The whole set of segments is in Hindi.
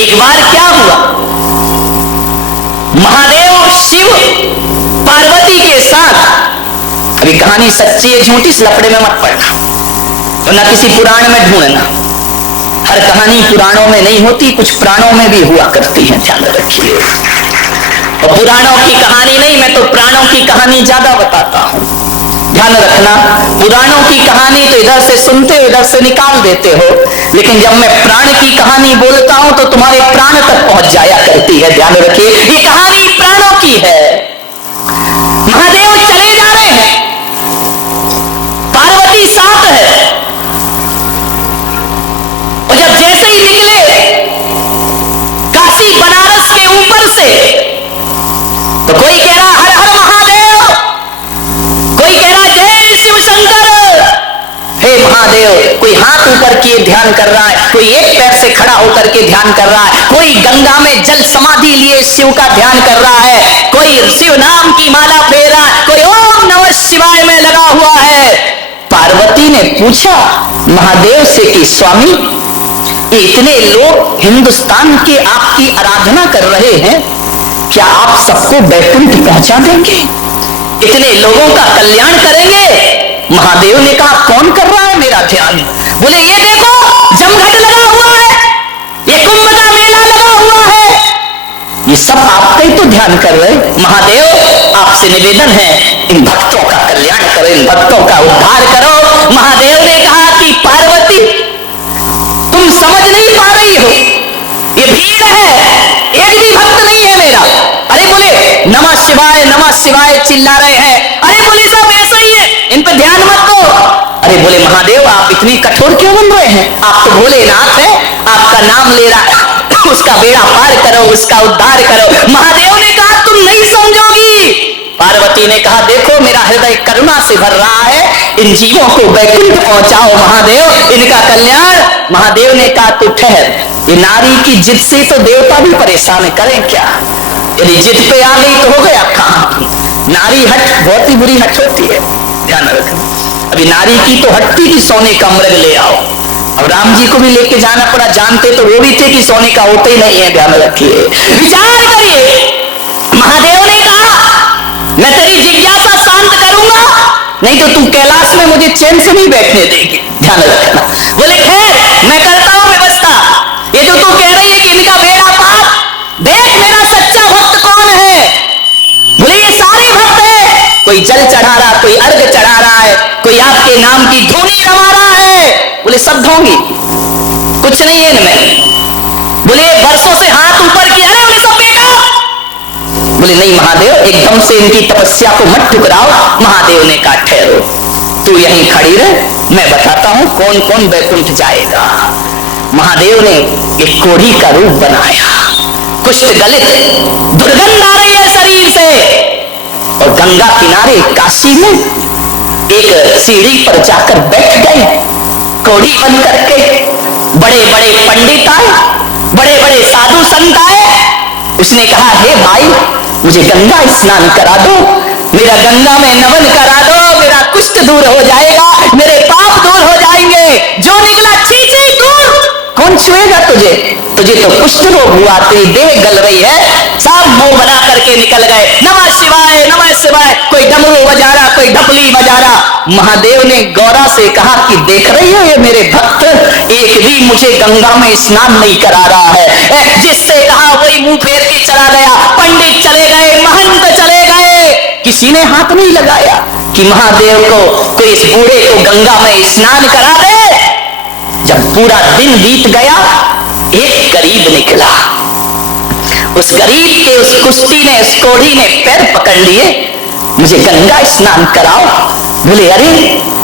एक बार क्या हुआ, महादेव शिव पार्वती के साथ, अभी कहानी सच्ची है झूठी इस लफड़े में मत पड़ना, तो न किसी पुराण में ढूंढना, हर कहानी पुराणों में नहीं होती, कुछ प्राणों में भी हुआ करती है, ध्यान रखिए। और पुराणों की कहानी नहीं, मैं तो प्राणों की कहानी ज्यादा बताता हूं, ध्यान रखना। पुराणों की कहानी तो इधर से सुनते हो इधर से निकाल देते हो, लेकिन जब मैं प्राण की कहानी बोलता हूं तो तुम्हारे प्राण तक पहुंच जाया करती है, ध्यान रखिए। ये कहानी प्राणों की है। महादेव चले जा रहे हैं, पार्वती साथ है, और जब जैसे ही निकले काशी बनारस के ऊपर से, तो कोई कह रहा हर हर महादेव, कोई कह रहा जय शिव शंकर, हे महादेव, कोई हाथ ऊपर किए ध्यान कर रहा है, कोई एक पैर से खड़ा होकर के ध्यान कर रहा है, कोई गंगा में जल समाधि लिए शिव का ध्यान कर रहा है, कोई शिव नाम की माला फेर रहा है, कोई ओम नमः शिवाय में लगा हुआ है। पार्वती ने पूछा महादेव से कि स्वामी, इतने लोग हिंदुस्तान के आपकी आराधना कर रहे हैं, क्या आप सबको बैकुंठ पहुंचा देंगे, इतने लोगों का कल्याण करेंगे? महादेव ने कहा कौन कर रहा है मेरा ध्यान? बोले ये देखो जमघट लगा हुआ है, ये कुंभ का मेला लगा हुआ है, ये सब आपका ही तो ध्यान कर रहे। महादेव आपसे निवेदन है इन भक्तों का कल्याण करो, इन भक्तों का उद्धार करो। महादेव ने कहा कि पार्वती तुम समझ नहीं पा रही हो, ये भीड़ है, एक भी भक्त नहीं है मेरा। अरे बोले नमः शिवाय चिल्ला रहे हैं, अरे बोले सब ऐसा ही है, इन पर ध्यान मत दो। अरे बोले महादेव आप इतनी कठोर क्यों बन रहे हैं, आप तो भोलेनाथ है, आपका नाम ले रहा है, उसका बेड़ा पार करो, उसका उद्धार करो। महादेव ने कहा तुम नहीं समझोगी। पार्वती ने कहा देखो मेरा हृदय करुणा से भर रहा है, इन जीवों को बैकुंठ पहुंचाओ महादेव, इनका कल्याण। महादेव ने कहा तू ठहर, ये नारी की जिद से तो देवता भी परेशान करें क्या, यदि जिद पे आ गई तो हो गया काम। नारी हट बहुत ही बुरी हट होती है, ध्यान रखना। अभी नारी की तो हटती कि सोने का मृग ले आओ, अब राम जी को भी लेके जाना पड़ा, जानते तो वो भी थे कि सोने का होते ही नहीं है, ध्यान रखिए, विचार करिए। महादेव ने कहा मैं तेरी जिज्ञासा शांत करूंगा, नहीं तो तू कैलाश में मुझे चैन से नहीं बैठने देगी, ध्यान रखना। बोले खैर मैं करता हूं व्यवस्था, ये जो तू कह रही है कि इनका बेड़ा पार, देख मेरा सच्चा भक्त कौन है। बोले ये सारे भक्त है, कोई जल चढ़ा रहा, कोई अर्घ चढ़ा रहा है, कोई आपके नाम की धूनी रमा रहा है। बोले सब ढोंगी, कुछ नहीं है इनमें। बोले बरसों से हाथ ऊपर किया है, सब बेकार। बोले नहीं महादेव एकदम से इनकी तपस्या को मत ठुकराओ। महादेव ने कहा ठहरो, तू यहीं खड़ी रह, मैं बताता हूं कौन कौन बैकुंठ जाएगा। महादेव ने एक कोढ़ी का रूप बनाया, कुष्ठ गलित, दुर्गंध आ रही है शरीर से, और गंगा किनारे काशी में एक सीढ़ी पर जाकर बैठ गए, कोढ़ी बन करके। बड़े बड़े पंडित आए, बड़े बड़े साधु संत आए। उसने कहा हे भाई मुझे गंगा स्नान करा दो, मेरा गंगा में नमन करा दो, मेरा कुष्ठ दूर हो जाएगा, मेरे पाप दूर हो जाएंगे। जो निकला छी छी दूर, कौन छुएगा तुझे, तुझे तो कुष्ठ रोग हुआ, तेरी देह गल रही है। सब मुंह बना करके निकल गए, नमः शिवाय नमः शिवाय, कोई डमरू बजा रहा, कोई ढपली बजा रहा। महादेव ने गौरा से कहा कि देख रही हो ये मेरे भक्त एक भी मुझे गंगा में स्नान नहीं करा रहा है। जिससे कहा वही मुंह फेर के चला गया, पंडित चले गए, महंत चले गए, किसी ने हाथ नहीं लगाया कि महादेव को कोई इस बूढ़े को गंगा में स्नान करा दे। जब पूरा दिन बीत गया, एक गरीब निकला, उस गरीब के उस कुश्ती ने, उस कोढ़ी ने पैर पकड़ लिए, मुझे गंगा स्नान कराओ। बोले अरे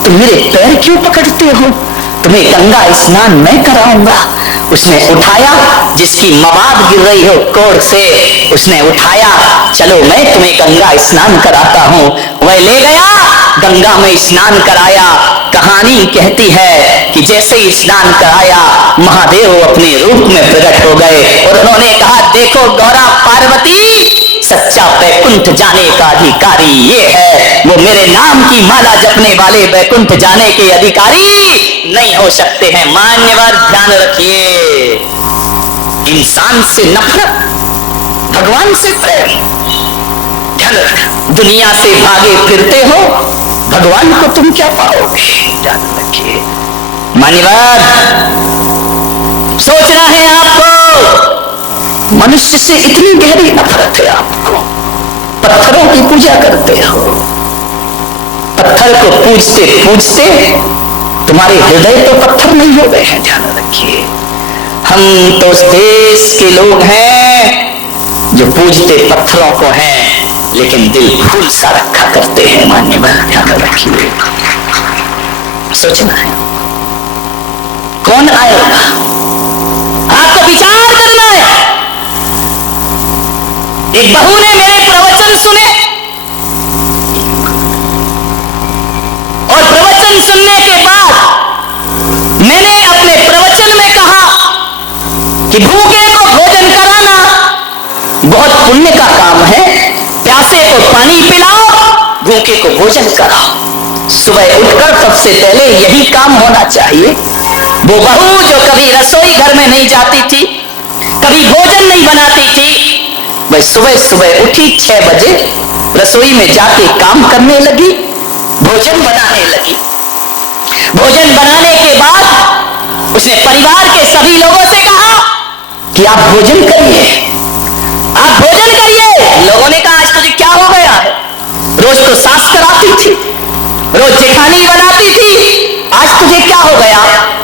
तुम मेरे पैर क्यों पकड़ते हो, तुम्हें गंगा स्नान मैं कराऊंगा। उसने उठाया, जिसकी मवाद गिर रही हो कोढ़ से, उसने उठाया, चलो मैं तुम्हें गंगा स्नान कराता हूं। वह ले गया, गंगा में स्नान कराया। कहानी कहती है कि जैसे ही स्नान कराया, महादेव अपने रूप में प्रकट हो गए और उन्होंने कहा देखो गौरा पार्वती, सच्चा बैकुंठ जाने का अधिकारी ये है, वो मेरे नाम की माला जपने वाले बैकुंठ जाने के अधिकारी नहीं हो सकते हैं। मान्यवर ध्यान रखिए, इंसान से नफरत, भगवान से प्रेम। ध्यान रखना, दुनिया से भागे फिरते हो, भगवान को तुम क्या पाओगे? ध्यान रखिए। मान्यवर, सोचना है आपको, मनुष्य से इतनी गहरी नफरत है आपको। पत्थरों की पूजा करते हो, पत्थर को पूजते पूजते तुम्हारे हृदय तो पत्थर नहीं हो गए हैं। ध्यान रखिए, हम तो उस देश के लोग हैं जो पूजते पत्थरों को हैं, लेकिन दिल फूल सा रखा करते हैं। मान्यवर, ध्यान रखिए, सोचना है कौन आएगा, आपको विचार करना है। एक बहू ने मेरे प्रवचन सुने और प्रवचन सुनने के बाद मैंने अपने प्रवचन में कहा कि भूखे को भोजन कराना बहुत पुण्य का काम है। प्यासे को पानी पिलाओ, भूखे को भोजन कराओ। सुबह उठकर सबसे पहले यही काम होना चाहिए। वो बहू जो कभी रसोई घर में नहीं जाती थी, कभी भोजन नहीं बनाती थी, वह सुबह सुबह उठी 6 बजे, रसोई में जाके काम करने लगी, भोजन बनाने लगी। भोजन बनाने के बाद उसने परिवार के सभी लोगों से कहा कि आप भोजन करिए, आप भोजन करिए। लोगों ने कहा आज तुझे क्या हो गया है? रोज तो सास कराती थी, रोज जेठानी बनाती थी, आज तुझे क्या हो गया?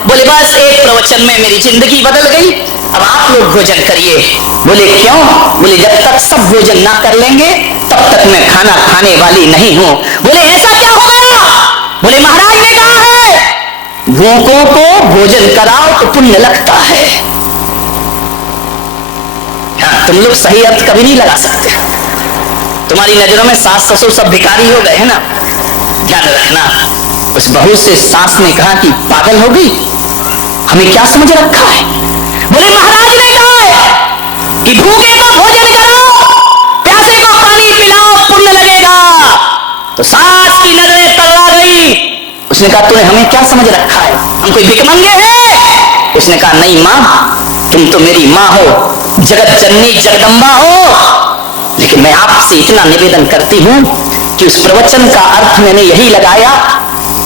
बोले बस एक प्रवचन में मेरी जिंदगी बदल गई, अब आप लोग भोजन करिए। बोले क्यों? बोले जब तक सब भोजन ना कर लेंगे तब तक मैं खाना खाने वाली नहीं हूं। बोले ऐसा क्या हो गया? बोले महाराज ने कहा है भूखों को भोजन कराओ तो पुण्य लगता है। हाँ, तुम लोग सही अर्थ कभी नहीं लगा सकते। तुम्हारी नजरों में सास ससुर सब भिखारी हो गए हैं ना। ध्यान रखना, उस बहू से सास ने कहा कि पागल हो गई, हमें क्या समझ रखा है? बोले महाराज ने कहा है कि भूखे को भोजन कराओ, प्यासे को पानी पिलाओ, पुण्य लगेगा। तो सास की नजरें तल्ला गई। उसने कहा तूने हमें क्या समझ रखा है, हम कोई भिखमंगे हैं? उसने कहा नहीं मां, तुम तो मेरी मां हो, जगत जननी जगदम्बा हो, लेकिन मैं आपसे इतना निवेदन करती हूं कि उस प्रवचन का अर्थ मैंने यही लगाया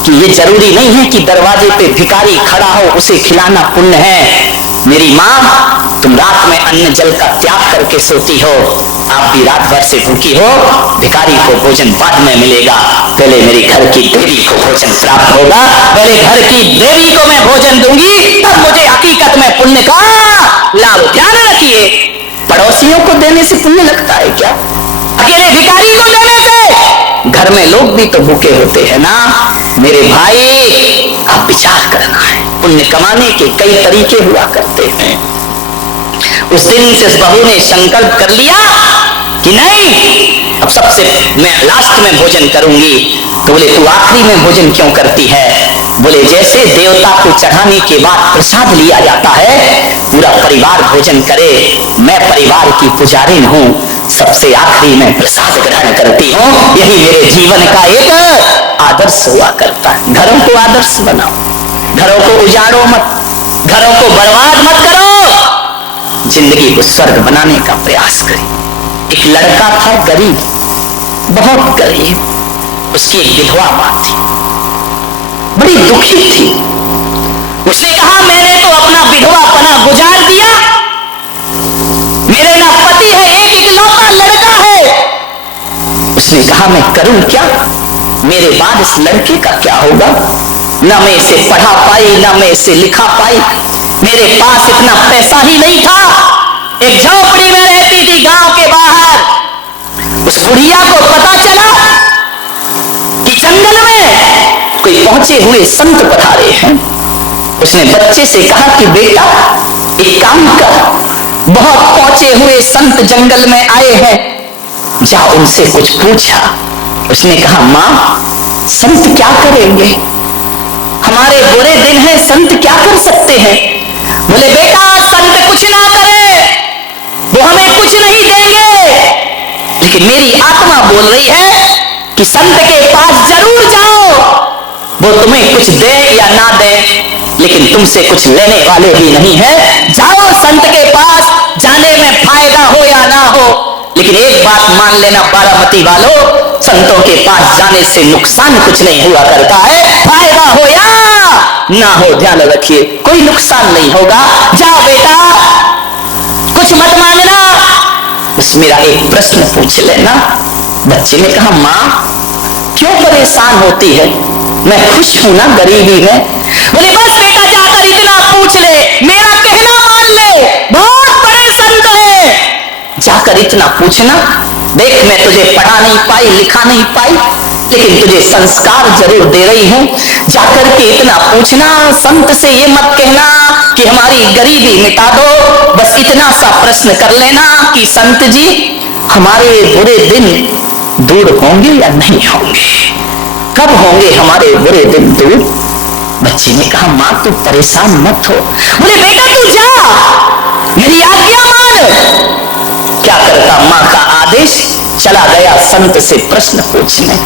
कि ये जरूरी नहीं है कि दरवाजे पे भिखारी खड़ा हो उसे खिलाना पुण्य है। मेरी मां, तुम रात में अन्न जल का त्याग करके सोती हो, आप भी रात भर से भूखी हो, भिखारी को भोजन बाद में मिलेगा, पहले मेरी घर की देवी को भोजन प्राप्त होगा, पहले घर की देवी को मैं भोजन दूंगी, तब मुझे हकीकत में पुण्य का लाभ। ध्यान रखिए, पड़ोसियों को देने से पुण्य लगता है क्या? अकेले भिखारी को देने से? घर में लोग भी तो भूखे होते हैं ना। मेरे भाई, आप विचार करना है, पुण्य कमाने के कई तरीके हुआ करते हैं। उस दिन से उस बहू ने संकल्प कर लिया कि नहीं, अब सबसे मैं लास्ट में भोजन करूंगी। तो बोले तू आखिरी में भोजन क्यों करती है? बोले जैसे देवता को चढ़ाने के बाद प्रसाद लिया जाता है, पूरा परिवार भोजन करे, मैं परिवार की पुजारी हूं, सबसे आखिरी में प्रसाद ग्रहण करती हूँ। यही मेरे जीवन का एक आदर्श हुआ करता है। घरों को आदर्श बनाओ, घरों को उजाड़ो मत, घरों को बर्बाद मत करो, जिंदगी को स्वर्ग बनाने का प्रयास करें। एक लड़का था गरीब, बहुत गरीब, उसकी एक विधवा मां थी, बड़ी दुखी थी। उसने कहा मैंने तो अपना विधवापना गुजार दिया, मेरे ना पति है, एक इकलौता लड़का है। उसने कहा मैं करूं क्या, मेरे बाद इस लड़के का क्या होगा? ना मैं इसे पढ़ा पाई, ना मैं इसे लिखा पाई, मेरे पास इतना पैसा ही नहीं था। एक झोपड़ी में रहती थी गांव के बाहर। उस बुढ़िया को पता चला कि जंगल में कोई पहुंचे हुए संत पधारे हैं। उसने बच्चे से कहा कि बेटा एक काम कर, बहुत पहुंचे हुए संत जंगल में आए हैं, जा उनसे कुछ पूछा। उसने कहा मां, संत क्या करेंगे, हमारे बुरे दिन हैं, संत क्या कर सकते हैं? बोले बेटा संत कुछ ना करे, वो हमें कुछ नहीं देंगे, लेकिन मेरी आत्मा बोल रही है कि संत के पास जरूर जाओ, वो तुम्हें कुछ दे या ना दे, लेकिन तुमसे कुछ लेने वाले भी नहीं है। जाओ संत के पास, जाने में फायदा हो या ना हो, लेकिन एक बात मान लेना बारामती वालों, संतों के पास जाने से नुकसान कुछ नहीं हुआ करता है, फायदा हो या ना हो ध्यान रखिए, कोई नुकसान नहीं होगा। जाओ बेटा, कुछ मत मांगना, बस मेरा एक प्रश्न पूछ लेना। बच्चे ने कहा मां क्यों परेशान होती है, मैं खुश हूं ना गरीबी में। बोले बस बेटा जाकर इतना पूछ ले, मेरा कहना मान ले, बहुत बड़े संत है, जाकर इतना पूछना। देख मैं तुझे पढ़ा नहीं पाई, लिखा नहीं पाई, लेकिन तुझे संस्कार जरूर दे रही हूं, जाकर के इतना पूछना। संत से ये मत कहना कि हमारी गरीबी मिटा दो, बस इतना सा प्रश्न कर लेना कि संत जी हमारे बुरे दिन दूर होंगे या नहीं होंगे, कब होंगे हमारे बुरे दिन दूर। बच्चे ने कहा मां तू परेशान मत हो। बोले बेटा तू जा, मेरी आज्ञा मान। क्या करता, मां का आदेश, चला गया संत से प्रश्न पूछने।